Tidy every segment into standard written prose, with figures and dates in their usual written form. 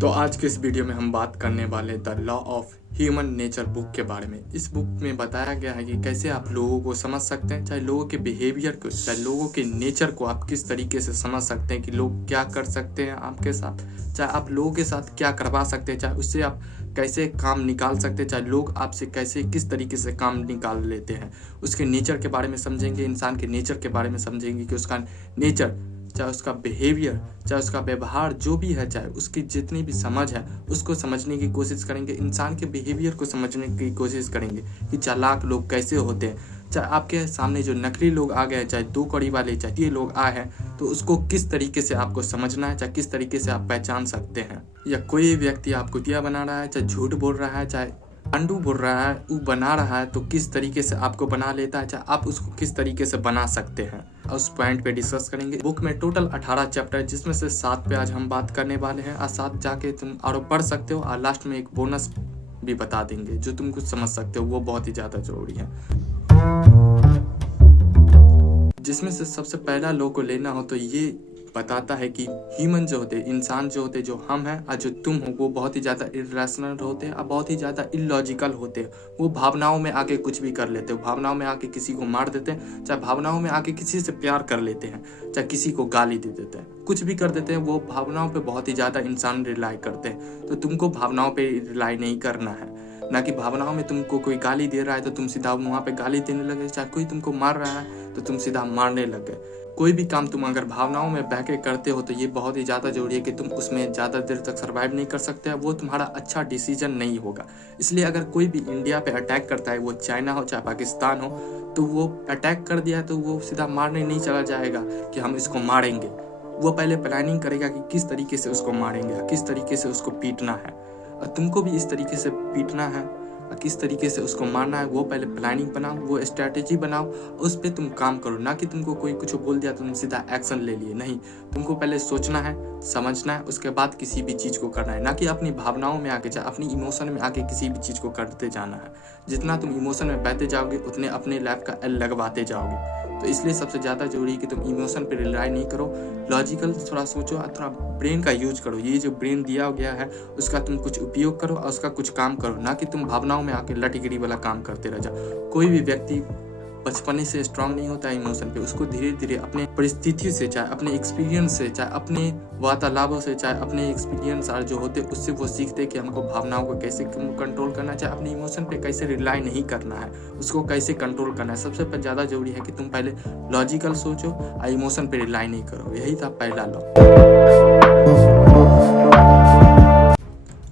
तो आज के इस वीडियो में हम बात करने वाले the law of human nature book के बारे में। इस बुक में बताया गया है कि कैसे आप लोगों को समझ सकते हैं, चाहे लोगों के बिहेवियर को, चाहे लोगों के नेचर को आप किस तरीके से समझ सकते हैं कि लोग क्या कर सकते हैं आपके साथ, चाहे आप लोगों के साथ क्या करवा सकते हैं, चाहे उससे आप कैसे काम निकाल सकते हैं, चाहे लोग आपसे कैसे किस तरीके से काम निकाल लेते हैं। उसके नेचर के बारे में समझेंगे, इंसान के नेचर के बारे में समझेंगे कि उसका नेचर, चाहे उसका बिहेवियर, चाहे उसका व्यवहार जो भी है, चाहे उसकी जितनी भी समझ है उसको समझने की कोशिश करेंगे। इंसान के बिहेवियर को समझने की कोशिश करेंगे कि चालाक लोग कैसे होते हैं। चाहे आपके सामने जो नकली लोग आ गए, चाहे दो कड़ी वाले, चाहे ये लोग आए हैं, तो उसको किस तरीके से आपको समझना है, चाहे किस तरीके से आप पहचान सकते हैं। या कोई व्यक्ति आपको दिया बना रहा है, चाहे झूठ बोल रहा है, चाहे अंडू बोल रहा है, वो बना रहा है, तो किस तरीके से आपको बना लेता है, चाहे आप उसको किस तरीके से बना सकते हैं, उस पॉइंट पे डिस्कस करेंगे। बुक में टोटल 18 चैप्टर है, जिसमें से 7 पे आज हम बात करने वाले हैं। और 7 जाके तुम और पढ़ सकते हो, और लास्ट में एक बोनस भी बता देंगे जो तुम कुछ समझ सकते हो, वो बहुत ही ज़्यादा जरूरी है। जिसमें से सबसे पहला लॉ को लेना हो तो ये बताता है कि ह्यूमन जो होते, इंसान जो होते, जो हम हैं और जो तुम हो, वो बहुत ही ज़्यादा इरेशनल होते हैं और बहुत ही ज़्यादा इलॉजिकल होते हैं। वो भावनाओं में आके कुछ भी कर लेते हो, भावनाओं में आके किसी को मार देते हैं, चाहे भावनाओं में आके किसी से प्यार कर लेते हैं, चाहे किसी को गाली दे देते हैं, कुछ भी कर देते हैं। वो भावनाओं पे बहुत ही ज़्यादा इंसान रिलाई करते हैं। तो तुमको भावनाओं पे रिलाई नहीं करना है, ना कि भावनाओं में तुमको कोई गाली दे रहा है तो तुम सीधा वहाँ पे गाली देने लगे, चाहे कोई तुमको मार रहा है तो तुम सीधा मारने लगे। कोई भी काम तुम अगर भावनाओं में बह के करते हो तो ये बहुत ही ज़्यादा जरूरी है कि तुम उसमें ज़्यादा देर तक सर्वाइव नहीं कर सकते, वो तुम्हारा अच्छा डिसीजन नहीं होगा। इसलिए अगर कोई भी इंडिया पे अटैक करता है, वो चाइना हो चाहे पाकिस्तान हो, तो वो अटैक कर दिया तो वो सीधा मारने नहीं चला जाएगा कि हम इसको मारेंगे। वो पहले प्लानिंग करेगा कि किस तरीके से उसको मारेंगे, किस तरीके से उसको पीटना है, और तुमको भी इस तरीके से पीटना है और किस तरीके से उसको मारना है। वो पहले प्लानिंग बनाओ, वो स्ट्रैटेजी बनाओ, उस पर तुम काम करो। ना कि तुमको कोई कुछ बोल दिया तो तुम सीधा एक्शन ले लिए, नहीं। तुमको पहले सोचना है, समझना है, उसके बाद किसी भी चीज़ को करना है, ना कि अपनी भावनाओं में आके, अपनी इमोशन में आके किसी भी चीज़ को करते जाना है। जितना तुम इमोशन में बहते जाओगे उतने अपने लाइफ का एल लगवाते जाओगे। तो इसलिए सबसे ज़्यादा जरूरी है कि तुम इमोशन पे रिलाई नहीं करो, लॉजिकल थोड़ा सोचो और थोड़ा ब्रेन का यूज करो। ये जो ब्रेन दिया गया है उसका तुम कुछ उपयोग करो और उसका कुछ काम करो, ना कि तुम भावनाओं में आके लटगिरी वाला काम करते रह जाओ। कोई भी व्यक्ति बचपने से स्ट्रांग नहीं होता है इमोशन पे, उसको धीरे धीरे अपने परिस्थिति से, चाहे अपने एक्सपीरियंस से, चाहे अपने वार्तालापों से, चाहे अपने एक्सपीरियंस और जो होते उससे वो सीखते कि हमको भावनाओं को कैसे कंट्रोल करना है, चाहे अपने इमोशन पे कैसे रिलाई नहीं करना है, उसको कैसे कंट्रोल करना है। सबसे ज़्यादा जरूरी है कि तुम पहले लॉजिकल सोचो और इमोशन पे रिलाई नहीं करो। यही था पहला लॉ।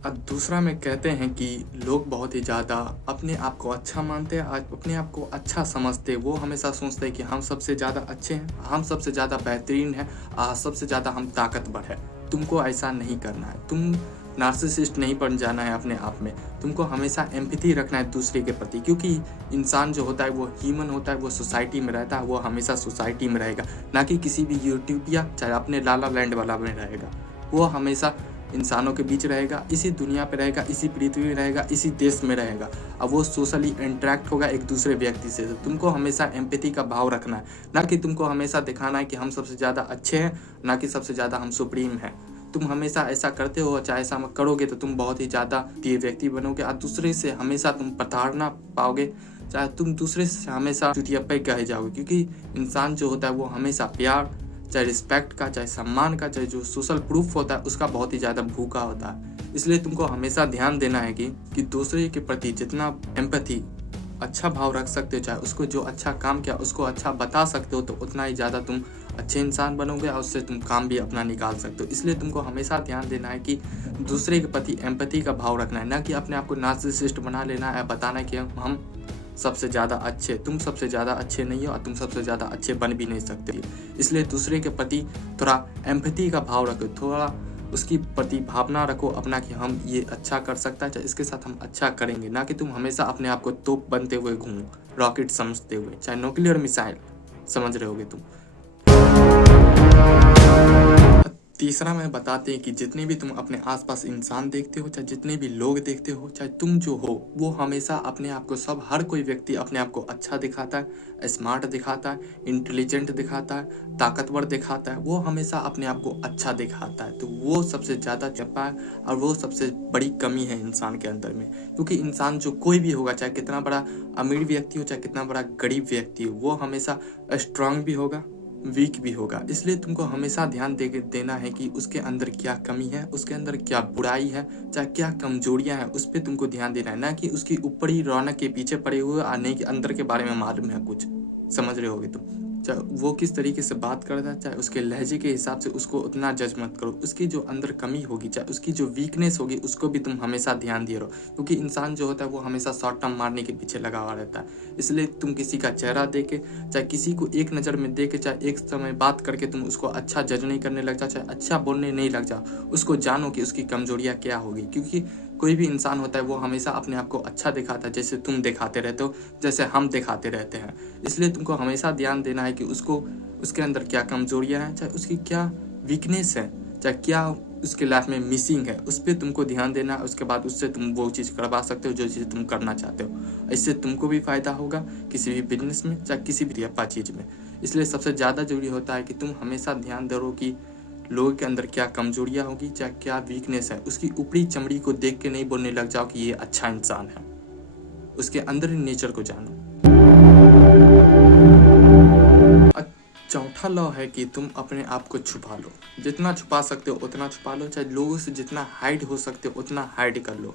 अब दूसरा में कहते हैं कि लोग बहुत ही ज़्यादा अपने आप को अच्छा मानते हैं, अपने आप को अच्छा समझते हैं। वो हमेशा सोचते हैं कि हम सबसे ज़्यादा अच्छे हैं, हम सबसे ज़्यादा बेहतरीन हैं, सबसे ज़्यादा हम ताकतवर हैं। तुमको ऐसा नहीं करना है, तुम नार्सिसिस्ट नहीं बन जाना है अपने आप में। तुमको हमेशा एम्पैथी रखना है दूसरे के प्रति, क्योंकि इंसान जो होता है वो ह्यूमन होता है, वो सोसाइटी में रहता है, वो हमेशा सोसाइटी में रहेगा, ना कि किसी भी यूटोपिया चाहे अपने लाला लैंड वाला में रहेगा। वो हमेशा इंसानों के बीच रहेगा, इसी दुनिया पे रहेगा, इसी पृथ्वी में रहेगा, इसी देश में रहेगा। अब वो सोशली इंटरेक्ट होगा एक दूसरे व्यक्ति से। तो तुमको हमेशा एम्पैथी का भाव रखना है, ना कि तुमको हमेशा दिखाना है कि हम सबसे ज़्यादा अच्छे हैं, ना कि सबसे ज़्यादा हम सुप्रीम हैं। तुम हमेशा ऐसा करते हो, चाहे ऐसा करोगे तो तुम बहुत ही ज़्यादा प्रिय व्यक्ति बनोगे और दूसरे से हमेशा तुम प्रताड़ना पाओगे, चाहे तुम दूसरे से हमेशा चुतियापे कहे जाओगे। क्योंकि इंसान जो होता है वो हमेशा प्यार, चाहे रिस्पेक्ट का, चाहे सम्मान का, चाहे जो सोशल प्रूफ होता है उसका बहुत ही ज़्यादा भूखा होता है। इसलिए तुमको हमेशा ध्यान देना है कि दूसरे के प्रति जितना एम्पैथी, अच्छा भाव रख सकते हो, चाहे उसको जो अच्छा काम किया उसको अच्छा बता सकते हो, तो उतना ही ज़्यादा तुम अच्छे इंसान बनोगे और उससे तुम काम भी अपना निकाल सकते हो। इसलिए तुमको हमेशा ध्यान देना है कि दूसरे के प्रति एम्पैथी का भाव रखना है, ना कि अपने आप को नार्सिसिस्ट बना लेना है, बताना है कि हम सबसे ज़्यादा अच्छे। तुम सबसे ज़्यादा अच्छे नहीं हो और तुम सबसे ज़्यादा अच्छे बन भी नहीं सकते। इसलिए दूसरे के प्रति थोड़ा एम्पैथी का भाव रखो, थोड़ा उसकी प्रति भावना रखो अपना कि हम ये अच्छा कर सकता है, इसके साथ हम अच्छा करेंगे। ना कि तुम हमेशा अपने आप को तोप बनते हुए घूमो, रॉकेट समझते हुए, चाहे न्यूक्लियर मिसाइल समझ रहे होगे तुम। तीसरा में बताते हैं कि जितने भी तुम अपने आसपास इंसान देखते हो, चाहे जितने भी लोग देखते हो, चाहे तुम जो हो, वो हमेशा अपने आप को हर कोई व्यक्ति अपने आप को अच्छा दिखाता है, स्मार्ट दिखाता है, इंटेलिजेंट दिखाता है, ताकतवर दिखाता है। वो हमेशा अपने आप को अच्छा दिखाता है। तो वो सबसे ज़्यादा चप्पा है और वो सबसे बड़ी कमी है इंसान के अंदर में। क्योंकि इंसान जो कोई भी होगा, चाहे कितना बड़ा अमीर व्यक्ति हो, चाहे कितना बड़ा गरीब व्यक्ति हो, वो हमेशा स्ट्रांग भी होगा, वीक भी होगा। इसलिए तुमको हमेशा ध्यान देना है कि उसके अंदर क्या कमी है, उसके अंदर क्या बुराई है, चाहे क्या कमजोरियां हैं, उस पर तुमको ध्यान देना है। ना कि उसकी ऊपरी रौनक के पीछे पड़े हुए और नहीं कि अंदर के बारे में मालूम है कुछ। समझ रहे होगे तुम। चाहे वो किस तरीके से बात करता है, चाहे उसके लहजे के हिसाब से उसको उतना जज मत करो। उसकी जो अंदर कमी होगी, चाहे उसकी जो वीकनेस होगी, उसको भी तुम हमेशा ध्यान दिए रहो। क्योंकि इंसान जो होता है वो हमेशा शॉर्ट टर्म मारने के पीछे लगा हुआ रहता है। इसलिए तुम किसी का चेहरा देख के, चाहे किसी को एक नज़र में देख के, चाहे एक समय बात करके तुम उसको अच्छा जज नहीं करने लग जाओ, चाहे अच्छा बोलने नहीं लग जाओ। उसको जानो कि उसकी कमजोरियाँ क्या होगी। क्योंकि कोई भी इंसान होता है वो हमेशा अपने आप को अच्छा दिखाता है, जैसे तुम दिखाते रहते हो, जैसे हम दिखाते रहते हैं। इसलिए तुमको हमेशा ध्यान देना है कि उसके अंदर क्या कमजोरियां हैं, चाहे उसकी क्या वीकनेस है, चाहे क्या उसके लाइफ में मिसिंग है, उस पर तुमको ध्यान देना है। उसके बाद उससे तुम वो चीज़ करवा सकते हो जो चीज़ तुम करना चाहते हो। इससे तुमको भी फ़ायदा होगा किसी भी बिजनेस में, चाहे किसी भी अपा चीज़ में। इसलिए सबसे ज़्यादा जरूरी होता है कि तुम हमेशा ध्यान दो कि लोगों के अंदर क्या कमजोरियां होगी, चाहे क्या वीकनेस है। उसकी ऊपरी चमड़ी को देख के नहीं बोलने लग जाओ कि ये अच्छा इंसान है। उसके अंदर नेचर को जानो। चौथा लॉ है कि तुम अपने आप को छुपा लो। जितना छुपा सकते हो उतना छुपा लो, चाहे लोगों से जितना हाइड हो सकते हो उतना हाइड कर लो।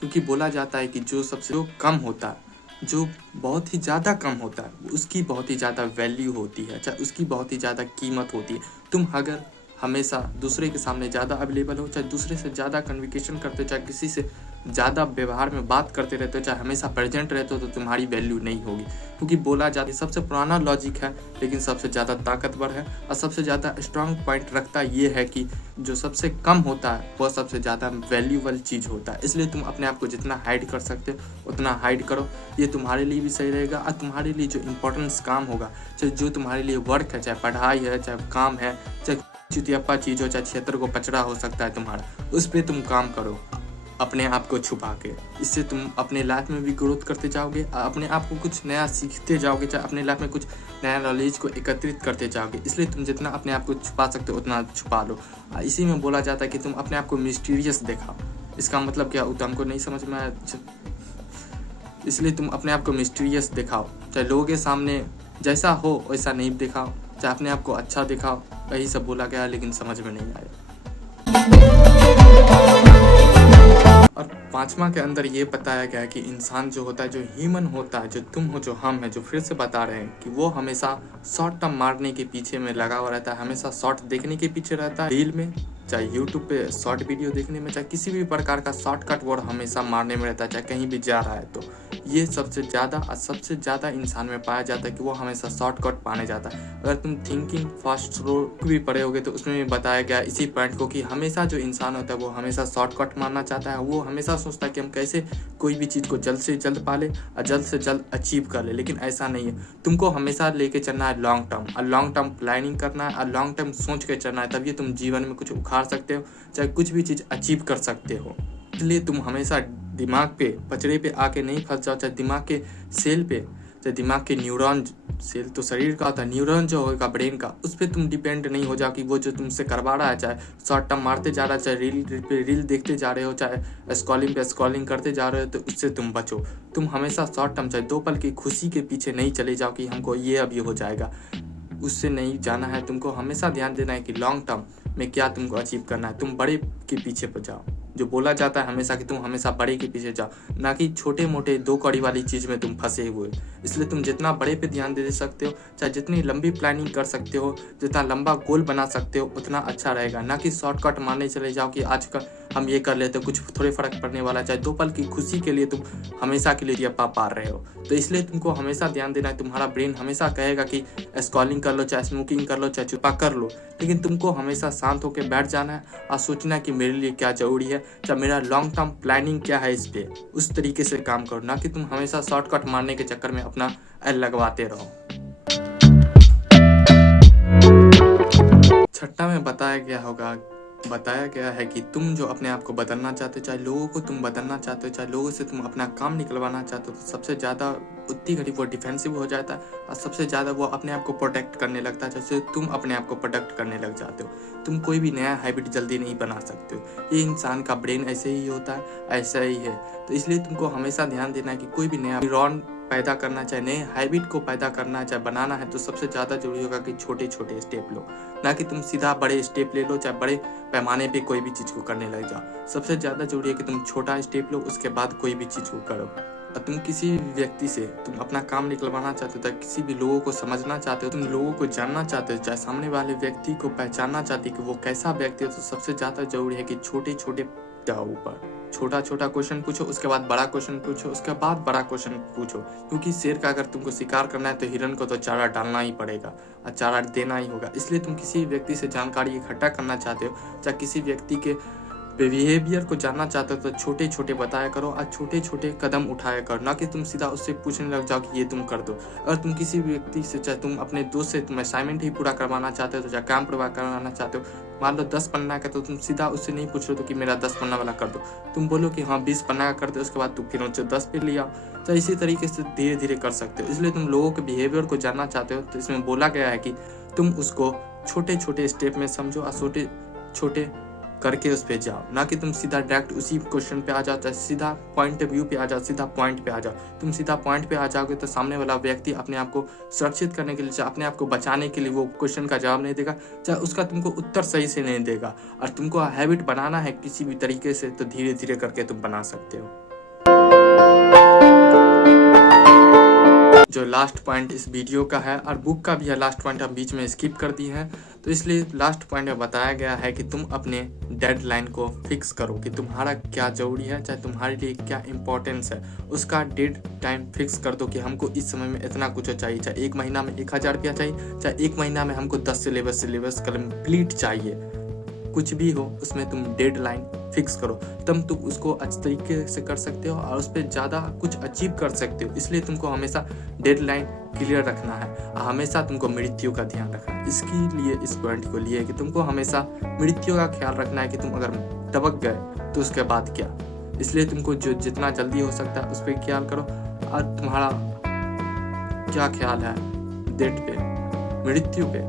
क्योंकि बोला जाता है कि जो कम होता है, जो बहुत ही ज़्यादा कम होता है, उसकी बहुत ही ज़्यादा वैल्यू होती है, चाहे उसकी बहुत ही ज़्यादा कीमत होती है। तुम अगर हमेशा दूसरे के सामने ज़्यादा अवेलेबल हो, चाहे दूसरे से ज़्यादा कन्विकेशन करते हो, चाहे किसी से ज़्यादा व्यवहार में बात करते रहते हो, चाहे हमेशा प्रेजेंट रहते हो, तो तुम्हारी वैल्यू नहीं होगी। क्योंकि बोला जाता है सबसे पुराना लॉजिक है लेकिन सबसे ज़्यादा ताकतवर है और सबसे ज़्यादा स्ट्रांग पॉइंट रखता ये है कि जो सबसे कम होता है वो सबसे ज़्यादा वैल्यूबल चीज़ होता है। इसलिए तुम अपने आप को जितना हाइड कर सकते हो उतना हाइड करो। ये तुम्हारे लिए भी सही रहेगा और तुम्हारे लिए जो इम्पोर्टेंस काम होगा, चाहे जो तुम्हारे लिए वर्क है, चाहे पढ़ाई है, चाहे काम है, चाहे चुतियाप्पा चीज़ हो, चाहे क्षेत्र को पचड़ा हो सकता है तुम्हारा, उस पर तुम काम करो अपने आप को छुपा के। इससे तुम अपने लाइफ में भी ग्रोथ करते जाओगे, अपने आप को कुछ नया सीखते जाओगे, चाहे अपने लाइफ में कुछ नया नॉलेज को एकत्रित करते जाओगे। इसलिए तुम जितना अपने आप को छुपा सकते हो उतना छुपा लो। इसी में बोला जाता है कि तुम अपने आप को मिस्टीरियस दिखाओ। इसका मतलब क्या होता है हमको नहीं समझ में आया। इसलिए तुम अपने आप को मिस्टीरियस दिखाओ, चाहे लोगों के सामने जैसा हो वैसा नहीं दिखाओ, चाहे अपने आप को अच्छा दिखाओ। यही सब बोला गया लेकिन समझ में नहीं आया। और पांचवा के अंदर ये बताया गया है कि इंसान जो होता है, जो ह्यूमन होता है, जो तुम हो, जो हम है, जो फिर से बता रहे हैं कि वो हमेशा शॉर्ट टर्म मारने के पीछे में लगा हुआ रहता है, हमेशा शॉर्ट देखने के पीछे रहता है। रील में, चाहे यूट्यूब पे शॉर्ट वीडियो देखने में, चाहे किसी भी प्रकार का शॉर्टकट वर्ड हमेशा मारने में रहता है, चाहे कहीं भी जा रहा है। तो ये सबसे ज़्यादा इंसान में पाया जाता है कि वो हमेशा शॉर्टकट पाने जाता है। अगर तुम थिंकिंग फास्ट स्लो भी पढ़े होगे तो उसमें भी बताया गया इसी पॉइंट को कि हमेशा जो इंसान होता है वो हमेशा शॉर्टकट मारना चाहता है। वो हमेशा सोचता है कि हम कैसे कोई भी चीज़ को जल्द से जल्द पा ले और जल्द से जल्द अचीव कर ले। लेकिन ऐसा नहीं है। तुमको हमेशा लेके चलना है लॉन्ग टर्म, और लॉन्ग टर्म प्लानिंग करना है और लॉन्ग टर्म सोच के चलना है। तभी तुम जीवन में कुछ उखाड़ सकते हो, चाहे कुछ भी चीज़ अचीव कर सकते हो। इसलिए तुम हमेशा दिमाग पे पचड़े पे आके नहीं फंस जाओ, चाहे दिमाग के सेल पे, चाहे दिमाग के न्यूरॉन, सेल तो शरीर का होता है, न्यूरॉन जो होगा ब्रेन का, उस पर तुम डिपेंड नहीं हो जाओ कि वो जो तुमसे करवा रहा है, चाहे शॉर्ट टर्म मारते जा रहा है, चाहे रील देखते जा रहे हो, चाहे स्क्रॉलिंग पे स्क्रॉलिंग करते जा रहे हो, तो उससे तुम बचो। तुम हमेशा शॉर्ट टर्म, चाहे 2 पल की खुशी के पीछे नहीं चले जाओ कि हमको ये अभी हो जाएगा, उससे नहीं जाना है। तुमको हमेशा ध्यान देना है कि लॉन्ग टर्म में क्या तुमको अचीव करना है। तुम बड़े के पीछे पर जाओ। जो बोला जाता है हमेशा कि तुम हमेशा बड़े के पीछे जाओ, ना कि छोटे मोटे 2 कौड़ी वाली चीज़ में तुम फंसे हुए। इसलिए तुम जितना बड़े पे ध्यान दे सकते हो, चाहे जितनी लंबी प्लानिंग कर सकते हो, जितना लंबा गोल बना सकते हो, उतना अच्छा रहेगा। ना कि शॉर्टकट मारने चले जाओ कि आज का हम ये कर लेते हो, कुछ थोड़े फर्क पड़ने वाला, चाहे 2 पल की खुशी के लिए तुम हमेशा के लिए पार रहे हो। तो इसलिए तुमको हमेशा ध्यान देना है। तुम्हारा ब्रेन हमेशा कहेगा कि स्क्रॉलिंग कर लो, चाहे स्मोकिंग कर लो, चाहे छुपा कर लो, लेकिन तुमको हमेशा शांत होकर बैठ जाना है और सोचना है कि मेरे लिए क्या जरूरी है, चाहे मेरा लॉन्ग टर्म प्लानिंग क्या है, इस पे उस तरीके से काम करो। ना कि तुम हमेशा शॉर्टकट मारने के चक्कर में अपना लगवाते रहो। छठा में बताया गया है कि तुम जो अपने आप को बदलना चाहते हो, चाहे लोगों को तुम बदलना चाहते हो, चाहे लोगों से तुम अपना काम निकलवाना चाहते हो, तो सबसे ज़्यादा उतनी घड़ी वो डिफेंसिव हो जाता है और सबसे ज़्यादा वो अपने आप को प्रोटेक्ट करने लगता है, जैसे तुम अपने आप को प्रोटेक्ट करने लग जाते हो। तुम कोई भी नया हैबिट जल्दी नहीं बना सकते हो। ये इंसान का ब्रेन ऐसे ही होता है, ऐसा ही है। तो इसलिए तुमको हमेशा ध्यान देना है कि कोई भी नया न्यूरॉन पैदा करना, चाहे नए हैबिट को पैदा करना, चाहे बनाना है, तो सबसे ज़्यादा जरूरी होगा कि छोटे छोटे स्टेप लो, ना कि तुम सीधा बड़े स्टेप ले लो, चाहे बड़े पैमाने पे कोई भी चीज़ को करने लग जाओ। सबसे ज़्यादा जरूरी है कि तुम छोटा स्टेप लो, उसके बाद कोई भी चीज़ को करो। और तुम किसी भी व्यक्ति से तुम अपना काम निकलवाना चाहते हो, चाहे किसी भी लोगों को समझना चाहते हो, तुम लोगों को जानना चाहते हो, चाहे सामने वाले व्यक्ति को पहचानना चाहते हो कि वो कैसा व्यक्ति है, तो सबसे ज़्यादा जरूरी है कि छोटे छोटे जाओ ऊपर। छोटा छोटा क्वेश्चन पूछो, उसके बाद बड़ा क्वेश्चन पूछो, उसके बाद बड़ा क्वेश्चन पूछो। क्योंकि शेर का अगर तुमको शिकार करना है तो हिरन को तो चारा डालना ही पड़ेगा और चारा देना ही होगा। इसलिए तुम किसी व्यक्ति से जानकारी इकट्ठा करना चाहते हो, चाहे किसी व्यक्ति के बिहेवियर को जानना चाहते हो, तो छोटे छोटे बताया करो और छोटे छोटे कदम उठाया करो, ना कि तुम सीधा उससे पूछने लग जाओ कि ये तुम कर दो। अगर तुम किसी व्यक्ति से, चाहे तुम अपने दोस्त से तुम असाइनमेंट ही पूरा करवाना चाहते हो, तो चाहे काम पूरा करवाना चाहते हो, मान लो 10 पन्ना का, तो तुम सीधा उससे नहीं पूछ रहे हो कि मेरा 10 पन्ना वाला कर दो। तुम बोलो कि हाँ 20 पन्ना का कर दो, उसके बाद तुम फिर उनसे 10 पे लिया। तो इसी तरीके से धीरे धीरे कर सकते हो। इसलिए तुम लोगों के बिहेवियर को जानना चाहते हो, तो इसमें बोला गया है कि तुम उसको छोटे छोटे स्टेप में समझो और छोटे छोटे करके उस पे जाओ, ना कि तुम सीधा डायरेक्ट उसी क्वेश्चन पे आ जाओ, चाहे सीधा पॉइंट ऑफ व्यू पे आ जाओ, सीधा पॉइंट पे आ जाओ। तुम सीधा पॉइंट पे आ जाओगे तो सामने वाला व्यक्ति अपने आप को सुरक्षित करने के लिए, चाहे अपने आप को बचाने के लिए वो क्वेश्चन का जवाब नहीं देगा, चाहे उसका तुमको उत्तर सही से नहीं देगा। और तुमको हैबिट बनाना है किसी भी तरीके से, तो धीरे धीरे करके तुम बना सकते हो। जो लास्ट पॉइंट इस वीडियो का है और बुक का भी है, लास्ट पॉइंट हम बीच में स्किप कर दिए हैं, तो इसलिए लास्ट पॉइंट में बताया गया है कि तुम अपने डेडलाइन को फिक्स करो कि तुम्हारा क्या जरूरी है, चाहे तुम्हारे लिए क्या इंपॉर्टेंस है, उसका डेड टाइम फिक्स कर दो कि हमको इस समय में इतना कुछ चाहिए। चाहे 1 महीना में 1000 रुपया चाहिए, चाहे 1 महीना में हमको 10 सिलेबस कंप्लीट चाहिए, कुछ भी हो उसमें तुम डेडलाइन फिक्स करो, तब तुम उसको अच्छे तरीके से कर सकते हो और उस पर ज़्यादा कुछ अचीव कर सकते हो। इसलिए तुमको हमेशा डेडलाइन क्लियर रखना है और हमेशा तुमको मृत्यु का ध्यान रखना है। इसके लिए इस पॉइंट को लिए कि तुमको हमेशा मृत्यु का ख्याल रखना है कि तुम अगर दबक गए तो उसके बाद क्या। इसलिए तुमको जो जितना जल्दी हो सकता है उस पर ख्याल करो। और तुम्हारा क्या ख्याल है डेट पे, मृत्यु पे,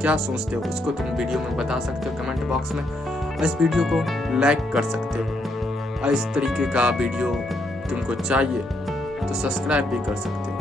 क्या सोचते हो, उसको तुम वीडियो में बता सकते हो कमेंट बॉक्स में। इस वीडियो को लाइक कर सकते हो और इस तरीके का वीडियो तुमको चाहिए तो सब्सक्राइब भी कर सकते हो।